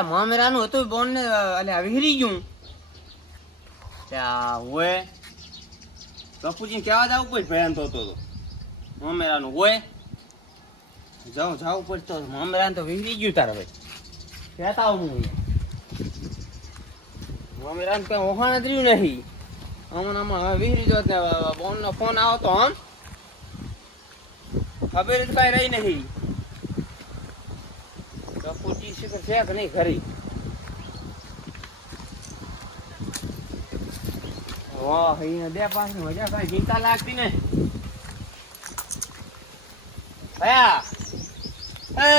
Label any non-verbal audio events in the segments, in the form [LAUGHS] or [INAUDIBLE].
એ મામેરાનું હતું બોન ને એટલે વિહરી ગયું. ત્યાં હોય. બાપુજી કેવા જાવ કોઈ ભયાન થતો હતો મામેરાનું હોય. જાઉં, જાવું પડતો મામેરાનું તો વિહરી ગયું તારે ભાઈ. કહેતા આવું હું મામેરાનું કઈ ઓખાણ જ રહ્યું નહીં. અમને હમણાં વિહરી જોત ને બોનનો ફોન આવતો તો આમ. ખબર જ કઈ રહી નહીં. બાપુજી શિખર છે કે નહીં ખરી? વાહ અહીંયા બે પાંચની મજા કઈ ચિંતા લાગતી ને ભયા! એ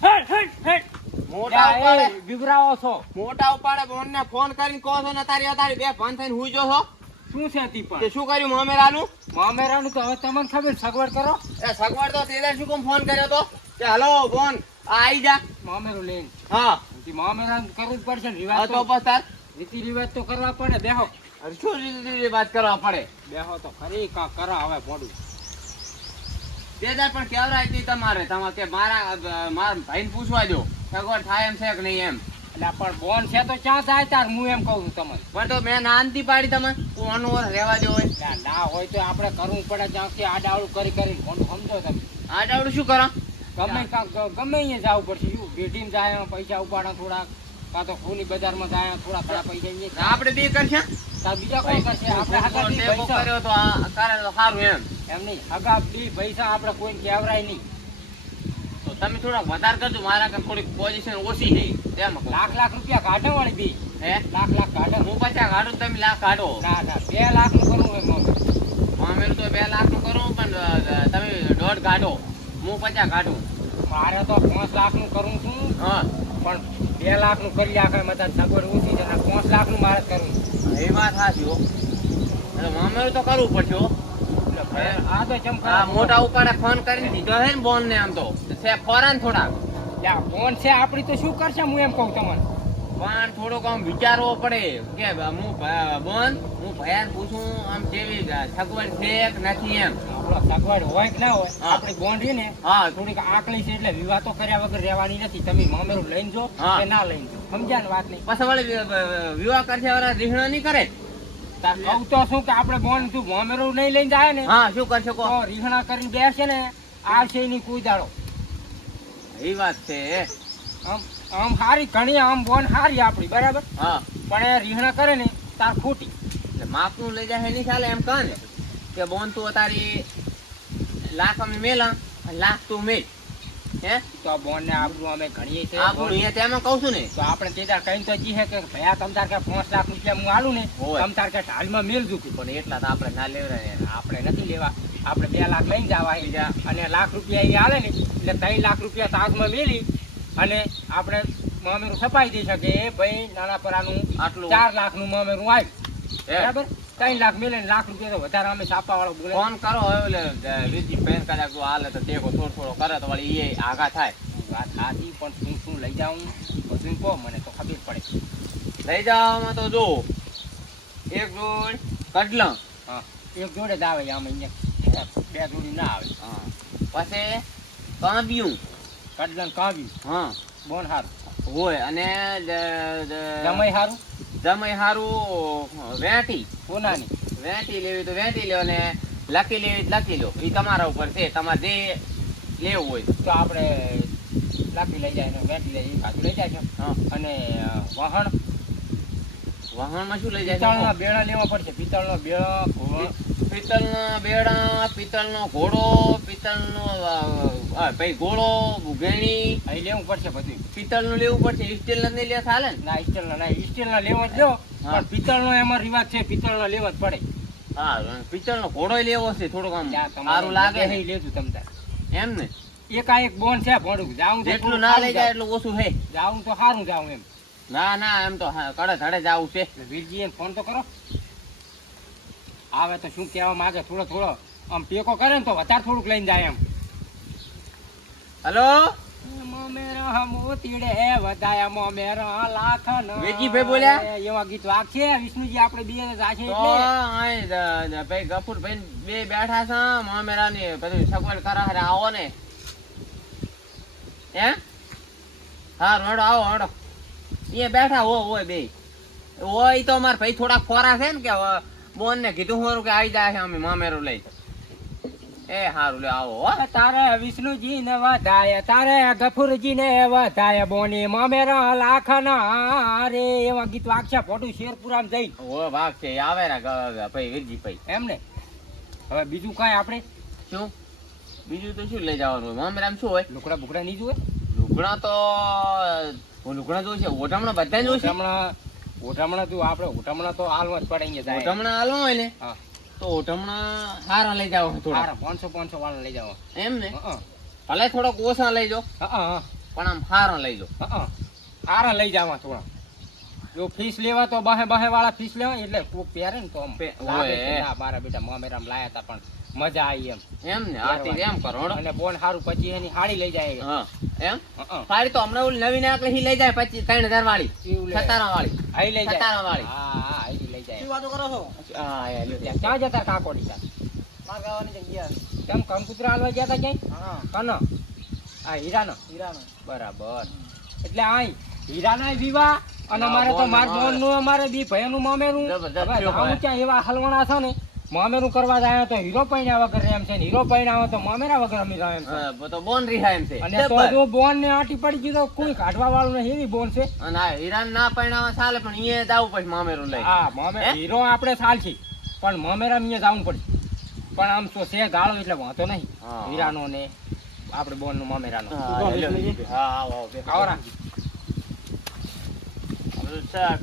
હેટ હેટ હેટ મોટા ઉપાડે. વિવરાવો છો. મોટા ઉપાડે બોન ને ફોન કરીને કહો છો ને તારી તારી બે ફોન થઈને હુઈ જો છો. શું છે તી પણ? શું કર્યું મામેરાનું? મામેરાનું તો હવે તમને ખબર સગવડ કરો. એ સગવડ તો તેલે શું કોમ ફોન કર્યો તો? કે હલો આ આઈ જા. મામેરું લઈને હા. તી મામેરા કરવું જ પડશે ને રિવાજ તો તો રીતિ રિવાજ તો કરવા પડે બેહો. અરે શું રીતિ વાત કરવા પડે? બેહો તો ખરી કા કરો હવે પડું બે હજાર પણ કેવરાય હતી તમારે? તમારે કે મારા મારા ભાઈને પૂછવા દો સગવડ થાય એમ છે કે નહીં એમ? એટલે પણ બોન છે તો ક્યાં થાય તાર? હું એમ કહું છું તમને. પણ તો મેં નાનથી પાડી તમે કોનું વર્ષ રહેવા દો હોય ના હોય તો આપણે કરવું પડે જ્યાંથી આડાવડું કરી કરી કોણ સમજો તમે આડાવડું શું કરો ગમે ગમે અહીંયા જવું પડશે. શું ભેટીમાં જાય પૈસા ઉપાડા થોડાક? કાં તો ફૂની બજારમાં જાય થોડા થોડા પૈસા અહીંયા આપણે બે કરશે? બીજા કોઈ કરશે? આપણે હગા દી ટેકો પૈસા. કર્યો તો આ કરે તો સારું એમ. એમ નહીં. હગા દી પૈસા આપણે કોઈ કહેવરાય નહીં. તો તમે થોડાક વધારે કરજો. મારા કરતા થોડીક પોઝિશન ઓછી છે. તેમ લાખ લાખ રૂપિયા કાઢે વાળી બી. હે? લાખ લાખ કાઢો. હું પચાસ કાઢું તમે લાખ કાઢો. ના ના. બે લાખનું કરવું હોય મમ્મી તો બે લાખનું કરું પણ તમે દોઢ કાઢો. હું પચાસ કાઢું. મારે તો પાંચ લાખનું કરું છું. હા. પણ બે લાખનું કરી આખે મતલબ સગવડ ઊંચી છે પાંચ લાખનું મારે કરવું એ વાત સાચી એટલે મામેરું તો કરવું પડશે આ તો ચમકા મોટા ઉપાડે ફોન કરીને દીધો છે ને બોન ને આમ તો. છે ફોરન ને થોડાક ફોન છે આપડી તો શું કરશે હું એમ કહું તમને? પણ થોડોક આમ વિચારવો પડે. કે હું બોન હું ભયાન પૂછું આમ કેવી સગવડ છે કે નથી એમ. સગવડ હોય કે ના હોય આપણી બોન્ડરી ને થોડીક આકલી છે એટલે વિવાતો કર્યા વગર રહેવાની નથી. તમે મામેરું લઈને જો કે ના લઈને જો. સમજ્યા ને વાત નહીં. પછી વળી વિ- વિ- વિવાહ કરશે વાળા રીહણો નહીં કરે? કહું તો શું કે આપણે બોન તું મામેરું નહીં લઈને જાય ને? હા શું કરશે રીહણા કરીને બેસે ને આવશે નહીં કોઈ દાડો. એ વાત છે. આમ આમ હારી ઘણી આમ બોન હારી આપણી બરાબર? હા. પણ એ રીહણા કરે ને તાર ખોટી. એટલે માપનું લઈ જાય નહીં ચાલે એમ કહે ને. કે બોન તું તારી લાખ અમે મેલા લાખ તું મેલ. હે? તો બોન ને આપણું અમે ઘણીએ છે આ બોલ અહીંયા તેમાં કહું છું ને. તો આપણે તેદાર કહીને તો જી હે કે ભયા તમ તાર કે પાંચ લાખ રૂપિયા હું આલું ને તમ તાર કે હાલમાં મેલ દુખી પણ એટલા તો આપણે ના લેવડાય ને. આપણે નથી લેવા. આપણે બે લાખ લઈને જવા બીજા અને લાખ રૂપિયા એ આવે ને એટલે ત્રણ લાખ રૂપિયા તાજમાં મેલી અને આપણે મામેરું છપાઈ દઈ શકે. એ ભાઈ નાના પરાનું આટલું. ચાર લાખનું મામેરું આવ્યું? બરાબર? ત્રણ લાખ મેલે લાખ રૂપિયા તો વધારે અમે છાપા વાળો બોલે ફોન કરો એટલે વીજી પેન કદાચ તું હાલે તો ટેકો થોડો થોડો કરે તો વળી એ આઘા થાય. વાત સાચી પણ શું શું લઈ જાઉં? બધું કહો? મને તો ખબર પડે. લઈ જવામાં તો જો એક જોડ કડલં હા એક જોડે જ આવે આમ અહીંયા. બે જોડી ના આવે. હા. પછી કાંબિયું કડલન કાંબિયું હા. બોન હારું હોય અને જમાઈ હારું? જમાઈ હારું વેટી કોનાની વેટી લેવી તો વેટી લો ને લકી લેવી તો લકી લો એ તમારા ઉપર છે તમારે જે લેવું હોય. તો આપણે લકી લઈ જાય વેટી લઈ પાછું લઈ જાય છે. અને વહાણ. વહાણમાં શું લઈ જાય? પિત્તળના બેડા લેવા પડશે. પિત્તળનો બેડા પિત્તળના બેડા પિત્તળનો ઘોડો પિત્તળનો ભાઈ ઘોડો ઘેણી અહીં લેવું પડશે બધું પિત્તળનું લેવું પડશે. સ્ટીલ નથી લે ચાલે ને? ના સ્ટીલના ના લેવા જ લો. પણ પિત્તળનો એમાં રિવાજ છે પિત્તળનો લેવો જ પડે. હા પિત્તળનો ઘોડો લેવો છે થોડોક આમ સારું લાગે નહીં લેજો તમતા એમ ને? એકાએક બોન છે ભોડું. જાઉં તો ના લઈ જાય એટલું ઓછું છે. જાવું તો સારું જાઉં એમ. ના ના એમ તો કડે ધડે જાવું છે. વીરજી એમ ફોન તો કરો. આવે તો શું કહેવા માંગે? થોડો થોડો. આમ ટેકો કરે ને તો વધારે થોડુંક લઈને જાય એમ. હલો? વેજીભાઈ બોલ્યા? એવા ગીત વાગ વિષ્ણુજી આપણે બે જાશે એટલે. અહીં દ- દ- ભાઈ ગફુરભાઈ બે બેઠા છે મામેરાની બધું સગવડ કરા હારે આવો ને. હે? હા રોડો આવો હેડો એ બેઠા હો હોય બે. હોય તો અમાર ભાઈ થોડાક ખોરા છે ને કે બોન ને કીધું હોરું કે આવી જાય છે અમે મામેરું લઈ. એ હારું લે આવો તારે વિષ્ણુજી ને વધાય તારે ગફુરજી ને વધાય બોની મામેરા લાખના રે. એવા ગીત વાગશે ફોટું શેરપુરામ જઈ. ઓ વાગશે આવે ને ભાઈ વીરજી ભાઈ. એમ ને? હવે બીજું કાંઈ આપણે? શું? બીજું તો શું લઈ જવાનું હોય? મામેરામ શું હોય? લુકડા બુકડા નહીં જોવે? લુકડા તો લુકડા લુગડા જોઈશે ઓઢામણા બધા જોઈશે હમણાં ઓઢામણા તું આપણે ઓઢામણા તો હાલમાં જ પડે ગયા ઓઢામણા હાલમાં હોય ને? હા. તો ઓટમણા સારા લઈ જાવ થોડા. પાંચસો પાંચસો વાળા લઈ જાવ એમ ને? ભલે થોડોક ઓછા લઈ જાઓ પણ આમ સારા લઈ જાઓ. હં. લઈ જાવા થોડા. જો ફીસ લેવા તો બહે બહે વાળા ફીસ લેવા એટલે કોક પહેરે ને તો આમ મારા બેટા મામેરામ લાયા હતા પણ મજા આવી એમ. એમ ને? આથી એમ કરો અને બોન હારું પછી એની હાડી લઈ જાય એમ. સારી તો હમણાં ઓલી નવી નાકલી લઈ જાય પછી ત્રણ હજાર વાળી. સતારા વાળી આઈ લઈ જાય સતારા વાળી. હા હા જાય વાતો કરો છો? હા એ લ્યો ત્યાં. ક્યાં જતા કાકોડી ત્યાં? માર ગાવાની જગ્યા. કેમ કંકુતરા હાલવા ગયા હતા ક્યાંય? હા. કનો? આ હીરાનો? હીરાનો. બરાબર. એટલે આય હીરાના વિવાહ અને અમારે તો બોન, માર હા. બોનનું અમારે બી મામેરું. જબરદસ્ત હવે જાઉં ત્યાં એવા હલવાણા છે ને? મામેરું કરવા જાય તો હીરો પૈણા વગર એમ છે હીરો પૈણા તો મામેરા વગર અમે જાય એમ છે. તો બોન રિહા એમ છે. અને તો જો બોન ને આટી પડી ગઈ તો કોઈ કાઢવા વાળું નહીં એવી બોન છે. અને આ હીરાને ના પરણાવવા ચાલે પણ અહીંયા જાવું પછી મામેરું લઈ હા મામે હીરો આપણે સાલ છે પણ મામેરા અહીંયા જવું પડે પણ આમ તો છે ગાળો એટલે વાંધો નહીં. હીરાનો ને આપણે બોનનું મામેરાનો. હા. આવો, આવો,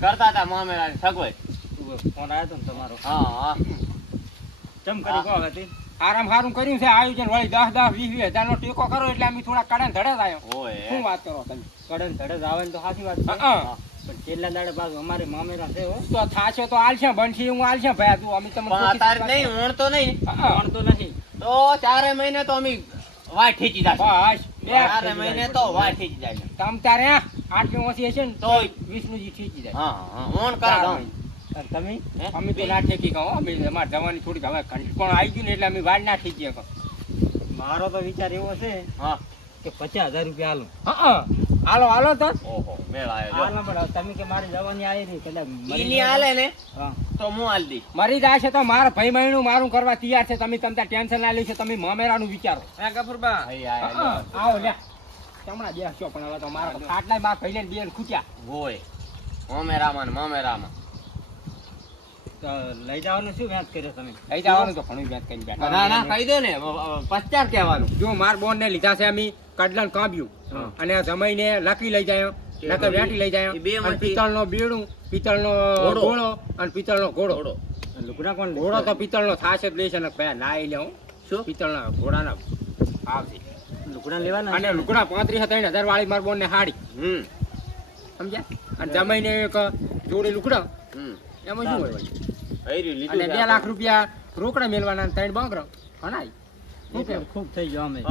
કરતા હતા મામેરાની સગવડ. ફોન આવ્યો તો તમારો. હા હા. ચમ કરી કહો હતી આરામ સારું કર્યું છે આયોજન વળી દસ દસ વીસ વીસ હજાર નો ટેકો કરો એટલે અમે થોડા કડન ધડે જ આવ્યો શું વાત કરો તમે? કડન ધડે આવે તો સાચી વાત પણ છેલ્લા દાડે પાછું અમારે મામેરા છે તો થાશે તો આલશે બનશે હું આલશે. ભાઈ તું અમે તમને અત્યારે નહીં તો નહીં. હા, તો નથી. તો ચારે મહિને તો અમે વાય ઠેચી જાય બસ ચારે મહિને તો વાય ઠેચી જાય તમ તારે આટલી ઓછી હશે ને તો. વિષ્ણુજી ઠીકી જાય હા હા ઊણ કરે તમે? અમે તો ના ઠેકી કહો અમે અમારે જવાની થોડીક હવે કંઠ પણ આવી ગયું ને એટલે અમે વાર ના ઠેકીએ કહો મારો તો વિચાર એવો છે હા. કે પચાસ હજાર રૂપિયા હાલું હા હાલો હાલો તો. ઓહો મેળ આવ્યો હાલ ના તમે કે મારી જવાની આવી રહી કદાચ મરી. હાલે ને? તો હું હાલ દી. મરી જાય છે તો મારા ભાઈ મહિનું મારું કરવા તૈયાર છે. તમે તમને ટેન્શન ના લ્યો છે તમે મામેરાનું વિચારો. હા ગફુરબા. આવો લે હમણાં બેસજો પણ હવે તો. મારા ખાટલા મારા ભાઈને બેન ખૂટ્યા. હોય. મામેરામાં ને મામેરામાં. લઈ જવાનું શું વ્યાજ કર્યો તમે? લઈ જવાનું તો ઘણું વ્યાજ કરીને બેઠા ના ના કહી દો ને પચાસ કહેવાનું. જો માર બોન ને લીધા છે અમે કડલન કાપ્યું. અને જમાઈને લકી લઈ જાય નકર વેટી લઈ જાય. અને પિત્તળનો બીડું પિત્તળનો ઘોડો. અને પિત્તળનો ઘોડો. લુગડા કોણ ઘોડો તો પિત્તળનો થાશે જ લેશે અને ભાઈ લાઈ લે હું. શું? પિત્તળના ઘોડાના આવશે. લુગડા લેવાના અને લુગડા પાંત્રીસ ત્રણ હજાર વાળી માર બોન ને હાડી. હમ. સમજ્યા? અને જમાઈને એક જોડે લુગડા. હમ. એમાં શું હોય? અને બે લાખ રૂપિયા રોકડા મેળવાના ત્રણ બાંકરા ઘણાય શું ખૂબ થઈ ગયો અમે.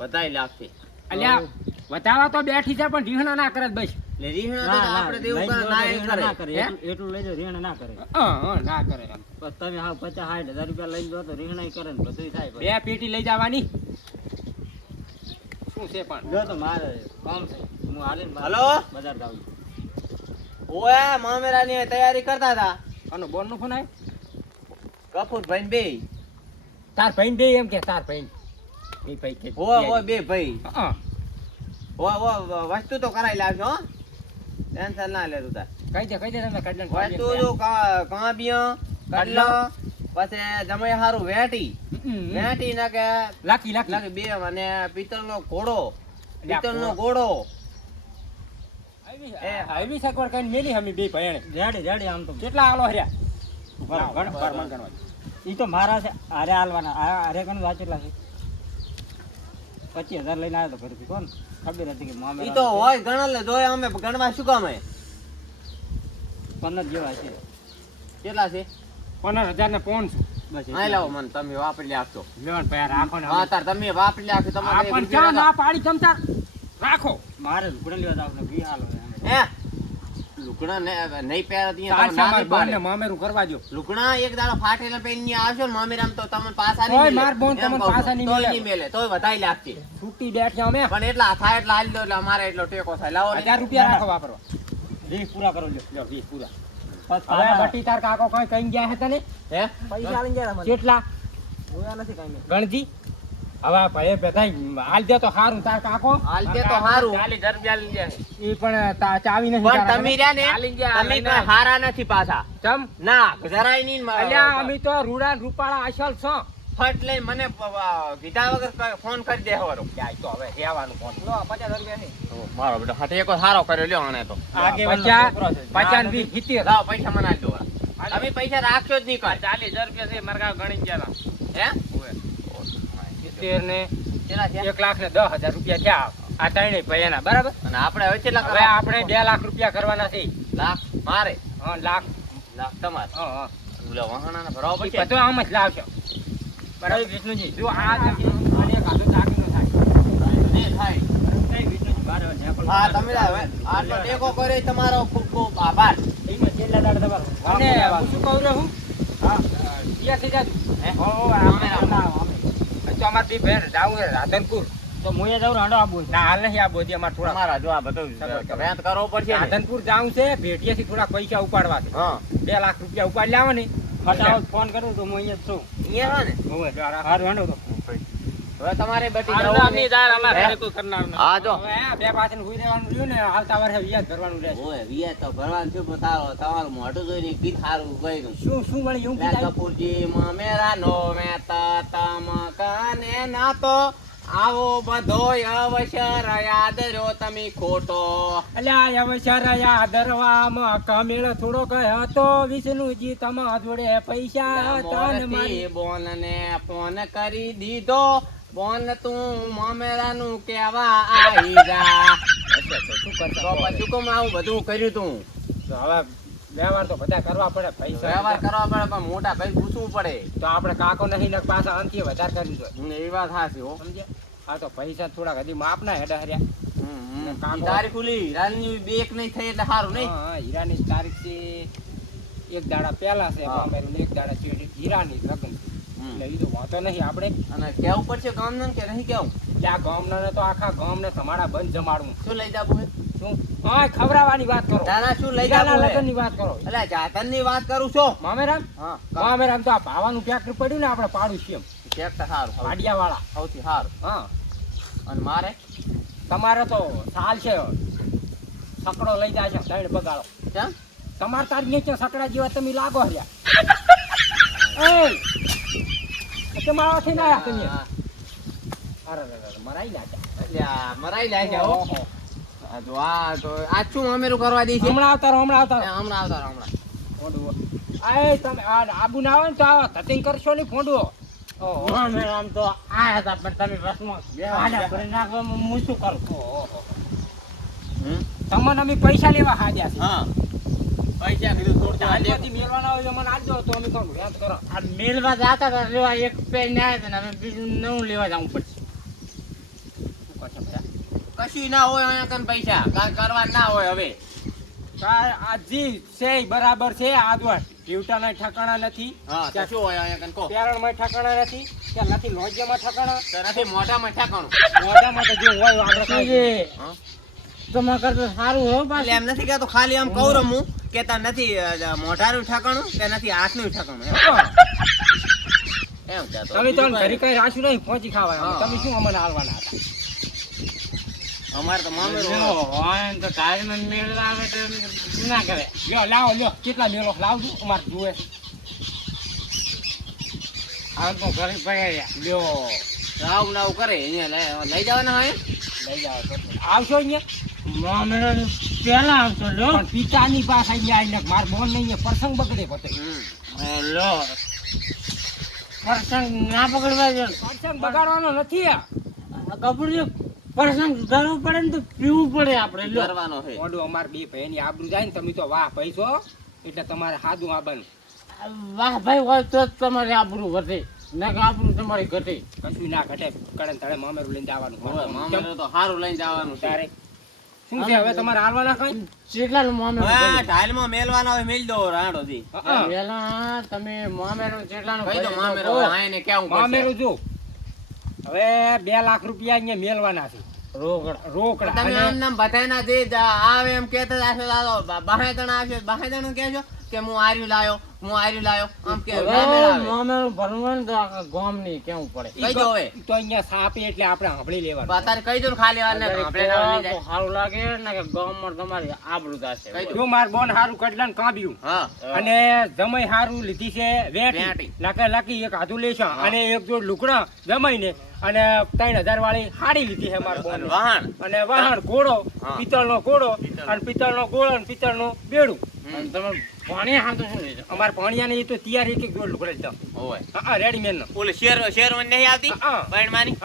વધારે લાગશે. અલ્યા વધાવા તો બેઠી છે પણ રીહણા ના કરે બસ. ને રીહણા તો ના, ના, આપણે દેવું લઈને ના એ કરે. ના કરે. હે? એટલું- એટલું લઈ જાઓ રેણ ના કરે. હા હા ના કરે પણ તમે હા પચાસ સાઠ હજાર રૂપિયા લઈ જાઓ તો રેણાય કરે ને બધું થાય બે પેટી લઈ જવાની. શું છે પણ? જો તો મારે કામ છે. હું હાલીને બહાર હલો? બજાર જાઉં ઓએ મામેરાની તૈયારી કરતા હતા. આનો બોન નો ફોન આવ્યો કપૂરભાઈ બે. તાર ભાઈ બે એમ કે તાર ભાઈ એ ભાઈ કે હો હો બે ભાઈ. હા. હો વસ્તુ તો કરાઈ લાવજો ટેન્શન ના લેતું તાર. કઈ દે કઈ દે તમે કડલન વસ્તુ જો કા- કાંબિયા કડલા પછી જમાઈ હારું વેટી. વેટી ના કે લાકી લાકી લાગે બે અને પિત્તળનો ઘોડો. પિત્તળનો ઘોડો. ઘોડો હાઈવી સગવડ કઈ મેલી હમી બે ભયણે રેડી રેડી આમ તો. કેટલા આલો હર્યા ગણ- ગણ- ગણવા. ઈ તો મારા છે આરે હાલવાના. આ આરે કણ વાંચેલા છે. પચીસ હજાર લઈને આવ્યો તો ઘરથી. કોણ? ખબર હતી કે મામે ઈ તો હોય ગણલ લે જોય અમે ગણવા શું કામ હે પંદર જેવા છે. કેટલા છે? પંદર હજાર ને બસ હા લાવો મને તમે વાપરી લાગશો લેવન ભાઈ રાખો ને હા તાર તમે વાપરી આ તમારે પણ ના પાડી રાખો. મારે લુગડા લેવા જાવ ને વી હાલો હે? લુગડા નહીં પહેરો ત્યાં ચાલશે તમને ના અમાર નહીં બોનને પાડે. મામેરું કરવા દ્યો. લુગડા એક દાડો ફાટેલા પહેરીને આવશો ને મામેરામ તો તમને પાછા તોય નહીં માર બોન તમને કહું નહીં તોય નહીં મિલે તોય વધાઈ લાગશે. છૂટી બેઠ્યા અમે. પણ એટલા એટલા હાલી દો એટલે અમારે એટલો ટેકો થાય. લાવો ને. રૂપિયા રાખો વાપરવા વીસ પૂરા કરો લ્યો. વીસ પૂરા. હવે બટી તાર કાકો કઈ કઈ ગયા હતા ને હે? પૈસા લઈને ગયા કેટલા? જોયા નથી કાંઈ ગણજી? હવે ભાઈ બધા હાલ દે તો સારું તાર કાકો. હાલ દે તો હારું. ઈ પણ તા ચાવી નહીં પણ તમે રહ્યા ને તમે તો હારા નથી પાછા. ચમ? ના જરાય નહીં અલ્યા અમે તો રૂડા રૂપાળા અસલ છો. ફટ લઈ મને કીધા વગર ફોન કરી દે હવારો ક્યાંય તો હવે રહેવાનું ફોન લો, પચાસ રૂપિયા છે. મારો બેટા હાથે એક સારો કર્યો લ્યો આને તો. પચાસ. પચાસ વીસ લાવો પૈસા મને આપી દો અમે પૈસા રાખ્યો જ નહીં કાંઈ. ચાલીસ હજાર રૂપિયા છે મારા ગણી ગયા હે? સિત્તેર ને એક લાખ ને દસ હજાર રૂપિયા થયા આ ત્રણેય ભાઈના બરાબર? અને આપણે હવે કેટલા હવે આપણે બે લાખ રૂપિયા કરવાના છે. લાખ મારે? હા લાખ. લાખ તમારે? હા હા. ઓલા વાહણાને ભરાવો પડશે? બધું આમ જ લાવશો. બરાબર વિષ્ણુજી? જો આ અને હાથો ચાકીનો થાય. થાય. હા તમે આટલો ટેકો કર્યો તમારો ખૂબ ખૂબ આભાર. છેલ્લા દાડે તમારો. અને શું કહું છું હા? તો અમારે બી બેન જાવું છે રાધનપુર. તો હું એ જાઉં રાંડો આબુ ના હાલ નહીં આ બોધી અમારે થોડા મારા જો આ બધું વેત કરવો પડશે રાધનપુર જાવું છે ભેટીએ થી થોડા પૈસા ઉપાડવા છે હા. બે લાખ રૂપિયા ઉપાડી લેવાની. ને ફટાફટ ફોન કરું તો હું અહીંયા છું. અહીંયા ને. હોવે, હાંડો તો. હવે તમારે બટી હારું જવું ના, નહીં જાય, અમારે ઘરે કોઈ કરનાર નથી. હા જો. બે પાછળ હુઈ રહેવાનું રહ્યું ને આવતા વર્ષે વ્યાજ ભરવાનું રહેશે. ઓય વિયા તો ભરવાનું થયું પણ તારો તમારું મોઢું જોઈને ગીત સારું ગયું શું શું વળી એવું લે કપૂરજી મેરા નો મેતા તમ કાને નાતો. આવો બધો અવસર યાદ રહ્યો તમે ખોટો. અલ્યા અવસર યાદરવામાં કમેળ થોડોક હતો. વિષ્ણુજી તમારા જોડે પૈસા હતા ને ફોન કરી દીધો. બોન તું મોમેરાનું કેવા આવી જા. શું કરતા પછી કોમ આવું બધું કર્યું તું? તો હવે વ્યવહાર તો બધા કરવા પડે પૈસા વ્યવહાર કરવા પડે પણ મોટા ભાઈ પૂછવું પડે. તો આપણે કાકો નહીં ને પાછા અંતે વધારે કરી દો એ વાત સાચી હો. સમજ્યા? હા તો પૈસા થોડાક હજી માપ ના હેડા હર્યા. તારીખ ખુલી રાની બેક નહીં થઈ એટલે સારું નહીં? હા, હીરાની તારીખ એક દાડા પહેલા છે એક દાડા છે હીરાની લગ્ન. એટલે તો વાંધો નહીં આપણે અને કેવું પડશે ગામને કે નહીં કેવું એટલે આ ગામના તો આખા ગામને તમારા બંધ જમાડવું. શું લઈ જાવું શું? હા ખવડાવવાની વાત કરો. નાના શું લઈ જાવું હે? લગ્નની વાત કરો. એટલે જાતનની વાત કરું છો. મામેરામ? હા મામેરામ તો આ ભાવાનું ફેક્ટરી પડ્યું ને આપણે પાડું છીએ તો સારું વાળા સૌથી સારું હા. અને મારે? તમારે તો સાલ છે. સકડો લઈ જાય છે ત્રણ બગાડો. કેમ? તમારે તારી નીચે સકડા જેવા તમે લાગો રહ્યા [LAUGHS] એ તમારાથી ના તમે. અરે મરાઈ એટલે મરાઈ છે હો. જો આ તો આ શું અમેરું કરવા દે છે હમણાં આવતા હમણાં આવતા હમણાં આવતા હમણાં. આય તમે આ આબુ ના આવે ને તો આવો ધતિંગ કરશો ને ફોડવો આમ તો આ હતા પણ તમે રસમાં કરી નાખવામાં હું શું કરું? તમને અમે પૈસા લેવા હાજ્યા છે હા પૈસા કીધું થોડું હાલમાંથી મેળવાના હોય મને આપજો તો અમે કોણ વ્યાજ કરો. આ મેલમાં જતા હતા લેવા એક પેન આવ્યા ને હવે બીજું નવું લેવા જવું પડશે. શું કરશો બધા? કશું ના હોય અહીંયા કન પૈસા કાંઈ કરવા ના હોય હવે. આ આ છે બરાબર છે આગળ જીવટાના ઠકાણા નથી. હા શું હોય અહીંયા કન પેરણમાં ઠકાણા નથી ત્યાં નથી લોજ્યમાં ઠકાણા? નથી મોઢામાં ઠકાણું. મોઢામાં તો જે હોય આપણે? તમારા કરતા સારું હો એટલે એમ નથી કહેતો ખાલી આમ કહું રમું કેતા નથી મોઢાનું ઠેકાણું કે નથી હાથનું ઠેકાણું એમ. તમે તો ઘરે કઈ રાખ્યું નહીં પહોંચી ખાવા તમે શું અમને હાલવાના હતા? અમારે તો મામેરું જો, હોય. તો ટાઈમે મેળ આવે તો ના કરે. લ્યો લાવો લ્યો કેટલા મેળો લાવજો અમારે જુએ. છે. તો ઘરે પડ્યા લ્યો. રાવ નાવ કરે અહીંયા લઈ- લઈ જવાના હોય? લઈ જાઓ આવશો અહીંયા? મામલો પેલા આવતો લો. પિતાની પાસે માર બોન નહીં પ્રસંગ બગડે પતે. લો. પ્રસંગ ના પકડવા જો પ્રસંગ બગાડવાનો નથી આ. કપડું પ્રસંગ કરવું પડે ને તો પીવું પડે આપણે લો. કરવાનો છે. અમાર બે ભાઈની આબરૂ જાય ને તમે તો વાહ પૈસો એટલે તમારે સાદું આબન વાહ ભાઈ હોય તો તમારે આબરૂ વધે ના કે આબરૂ તમારી ઘટે. કશું ના ઘટે. કડન તળે મામેરું લઈને જવાનું. મામેરું તો સારું લઈને જવાનું છે. તારે શું હવે તમારે હાલવાના કઈ? ચેટલાનું મામેરું હા ઢાલમાં મેલવાના હોય મેલ દો રાંડો થી હા, તમે મામેરું ચેટલાનું કઈ દો ભર્યું મામેરો તો કહો. કેવું પડશે મામેરું જો. હવે બે લાખ રૂપિયા અહીંયા મેલવાના છે. રોકડા રોકડા. તમે આમ નામ બધાના જે આવે એમ કેતા જાશો દાદો બાહે જણા આવશે બાહે જણા કહેજો. કે હું આર્યું લાયો હું આર્યું લાયો આમ કે મામેરા મામેરું ભરવું હોય ને કેવું પડે? કઈ દો હવે તો અહીંયા સાપે એટલે આપણે હાંભળી લેવાનું. અત્યારે કઈ દો ને ખાલી વાર ને આપણે ના લઈ જાય. સારું લાગે ને કે ગામમાં તમારી આબરૂ થશે જો માર બોન હારું કડલા ને કાંબ્યું. હા. અને જમઈ હારું લીધી છે વેટી. વેટી. લાકે લાકી એક હાથું લેશો અને એક જોડ લુકડા જમાઈને અને ત્રણ હજાર વાળી હાડી લીધી છે મારો વાહન અને વાહન ઘોડો પિત્તળ પિત્તળનો ઘોડો અને અને પિત્તળનો ગોળો અને પિત્તળનું બેડું. અને તમે પાણી હાથું શું લેજો અમાર ભણિયાને એ તો તૈયાર એક એક ગોળ લુકડા તો ઓય હા રેડીમેડ નો. ઓલે શેર શેર નહીં આવતી? હા. માની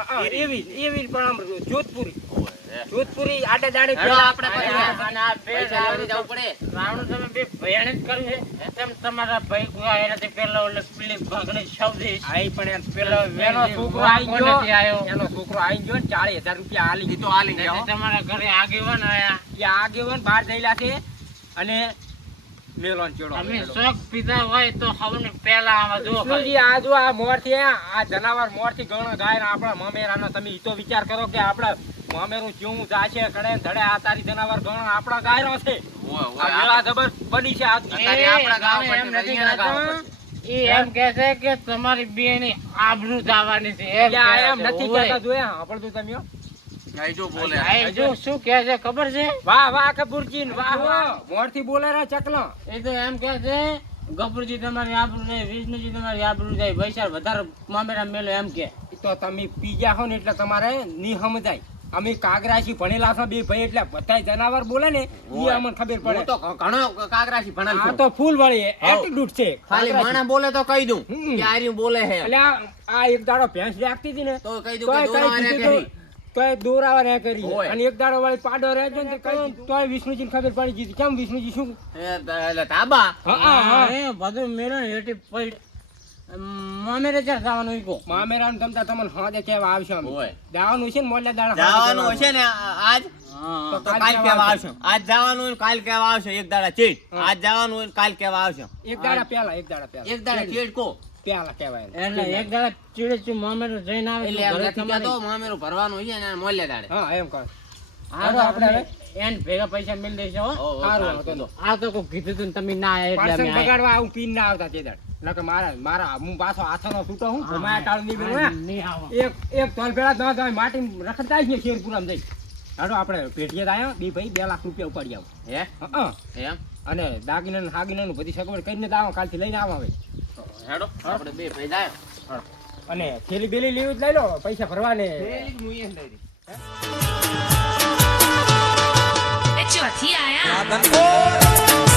એવી એવી પણ આમ જોધપુરી. હોય, જોધપુરી આડે દાડે આપણે પછી આ બે પૈસા લેવા જવું પડે. રાવણ તમે બે ભયાનક કર્યું છે. તેમ તમારા ભાઈ ગુવા એનાથી પેલા ઓલે પેલી ભાગને શબ્દી આઈ પણ એમ પેલો વેનો છોકરો કોનેથી ગયો. આવ્યો? એનો છોકરો આઈ ગયો ને ચાલીસ હજાર રૂપિયા આલી. તો ગયા. હો. તમારા ઘરે આગેવાન આયા. એ આગેવાન બહાર જઈલા છે અને મેલોન ચેડો તમે શોખ પીધા હોય તો હવે પેલા આમાં જુઓ વિષ્ણુજી આ જો આ મોરથી આ આ જનાવર મોરથી ગણો ગાય આપણા મામેરાનો તમે ઈ તો વિચાર કરો કે આપણા મામેરું કેવું જાશે કડે ધડે આ તારી જનાવર ગણો આપણા ગાયરો છે. આ જબર બની છે આ આપણા ગામ ગામ એમ નથી એમ કહે છે કે તમારી બેની આબરૂ જવાની છે એમ એટલે આ કહે એમ નથી કહેતા જોયા સાંભળતું તમે હો? બોલે. આ શું કહે છે ખબર છે? વાહ વાહ કપૂરજી વાહ વાહ. મોરથી બોલે રા ચકલો. એ તો એમ કહે છે ગફુરજી તમારી આબરૂ જાય વિષ્ણુજી તમારી આબરૂ જાય વૈશાળ વધારે મામેરા મેલો એમ કે તો તમે પીજા હો ને એટલે તમારે ની સમજાય. અમે કાગરાશી ભણેલા છો બે ભાઈ એટલે બધા જનાવર બોલે ને એ અમને ખબર પડે. તો ઘણો કાગરાશી ભણેલ આ તો ફૂલ વાળી એટીટ્યુડ છે ખાલી માણા બોલે તો કહી દઉં કે આર્યું બોલે હે એટલે આ એક દાડો ભેંસ રાખતી હતી ને તો કહી દઉં કે તો- તોય દોરાવા ને કરી. હોય. અને એક દાડો વાળી પાડો રહેજો ને કઈ તોય વિષ્ણુજી ખબર પડી ગઈ કેમ વિષ્ણુજી શું? એ એટલે ધાબા. હા હા હા. બધું મેળો ને પડ મામેરે ચાર જવાનું ઈ કહો. મામેરા ને તમતા તમને હાજે કેવા આવશે હોય. જવાનું છે ને મોલ્લા દાડા જવાનું હશે ને આજ? તો કાલ કેવા આવશે. આજ જવાનું હોય કાલ કેવા આવશે? એક દાડા ચીટ આજ જવાનું હોય કાલ કેવા આવશે? એક દાડા પહેલા એક દાડા પહેલા. એક દાડા ચીટ કો? પહેલા કહેવાય. એટલે એક દાડા ચીડે મામેરો જઈને આવે એટલે ઘરે નથી તો કહેતો ભરવાનું હોય ને મોલે દાડે. હા એમ કહો. હા, આપણે આપણે એન ભેગા પૈસા મેળ દેશો હો. ઓ, ઓ, સારું સારું હતો તો. આ તો કોઈ કીધું તું તમે ના એટલે અમે બગાડવા આવું પીન ના આવતા તે દાડ. નકર મારા હું પાછો છૂટો હું ટાળું. એક એક તોલ ભેળા ન તમે માટી રખતા ને શેરપુરામાં જઈ હાલો આપણે પેટીએ આયા બે ભાઈ બે લાખ રૂપિયા ઉપાડી આવો. હે? હા એમ? અને દાગીના ને હાગીના નું બધી સગવડ કરીને દાવા આવો કાલથી લઈને આવે હેડો આપણે બે ભાઈ જાય. અને થેલી બેલી લેવું જ લઈ લો પૈસા ભરવા ને એ ચોથી આયા.